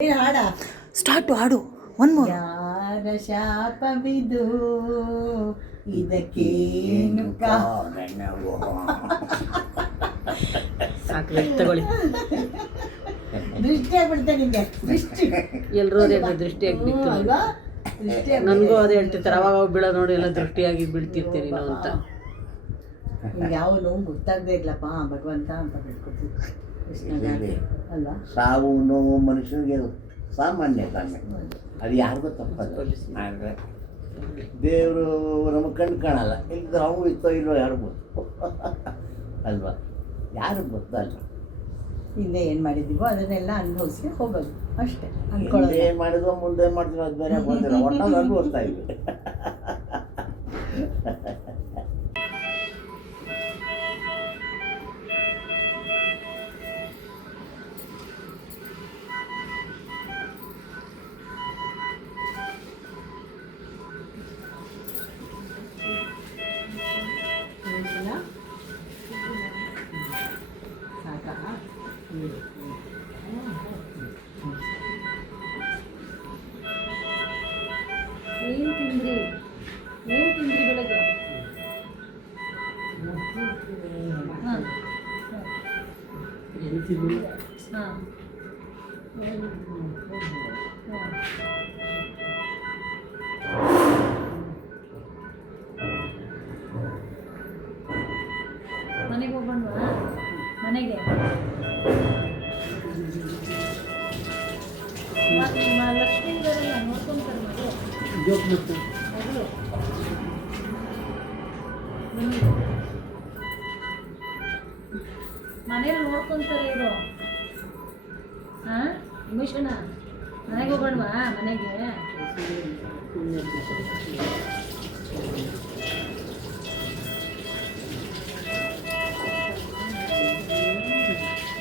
ಹಾಡ ಸ್ಟಾರ್ಟು ಹಾಡು one more. ಯಾರ ಶಾಪವಿದು ಇದಕ್ಕೇನು ಕಾರಣವೋ ಸಾಕು ತಗೊಳ್ಳಿ. ದೃಷ್ಟಿ ಆಗ್ಬಿಡ್ತೆ ನಿಂಗೆ ದೃಷ್ಟಿ ಎಲ್ಲರೂ ದೃಷ್ಟಿಯಾಗಿ ಬಿತ್ತು. ಅಲ್ವಾ ದೃಷ್ಟಿ ನನಗೂ ಅದೇ ಹೇಳ್ತಿರ್ತಾರೆ, ಅವಾಗ ಅವಾಗ ಬೀಳೋ ನೋಡಿ ಎಲ್ಲ ದೃಷ್ಟಿಯಾಗಿ ಬೀಳ್ತಿರ್ತೀರಿ ನಾವು ಅಂತ. ನಿಂಗೆ ಯಾವ ನೋವು ಗೊತ್ತಾಗದೇ ಇಲ್ಲಪ್ಪ ಭಗವಂತ ಅಂತ ಬಿಟ್ಕೊಡ್ತೀವಿ ಕೃಷ್ಣಗಾಗಿ ಅಲ್ವಾ. ಸಾವು ನೋವು ಮನುಷ್ಯನಿಗೆ ಸಾಮಾನ್ಯ ತಾನೆ, ಅದು ಯಾರಿಗೂ ತಪ್ಪಲ್ಲ. ಆದರೆ ದೇವರು ನಮಗೆ ಕಣ್ಣು ಕಾಣಲ್ಲ, ಇಲ್ಲದ್ರೆ ಅವು ಇತ್ತೋ ಇಲ್ಲೋ ಯಾರು ಗೊತ್ತು ಅಲ್ವಾ, ಯಾರು ಗೊತ್ತಲ್ಲ. ಹಿಂದೆ ಏನು ಮಾಡಿದ್ದೀವೋ ಅದನ್ನೆಲ್ಲ ಅನುಭವಿಸಿ ಹೋಗೋದು ಅಷ್ಟೇ ಅನ್ಕೊಳ್ಳೋದು. ಏನು ಮಾಡಿದ್ವೋ ಮುಂದೆ ಮಾಡ್ತೀವಿ ಅದು ಬೇರೆ ಬಂದಿಲ್ಲ, ಒಟ್ಟಾಗಿ ಅನುಭವಿಸ್ತಾ ಇದ್ವಿ. ಸಾಕಾ ಏನು ತಿಂದ್ರಿ ಬೆಳಗ್ಗೆ? ಹಾಂ ಹಾಂ ಮನೆಗೆ ಹೋಗ್ಬಂದ್ವಾ? ಮನೆಗೆ ಲಕ್ಷ್ಮೀ ಬರಲ್ಲ, ನೋಡ್ಕೊಂತಾರೆ ಮಗು. ಅದು ಮನೇಲಿ ನೋಡ್ಕೊಂತಾರೆ ಇವರು. ಹಾಂ ಭೂಷಣ ಮನೆಗೆ ಹೋಗೋಣವಾ? ಮನೆಗೆ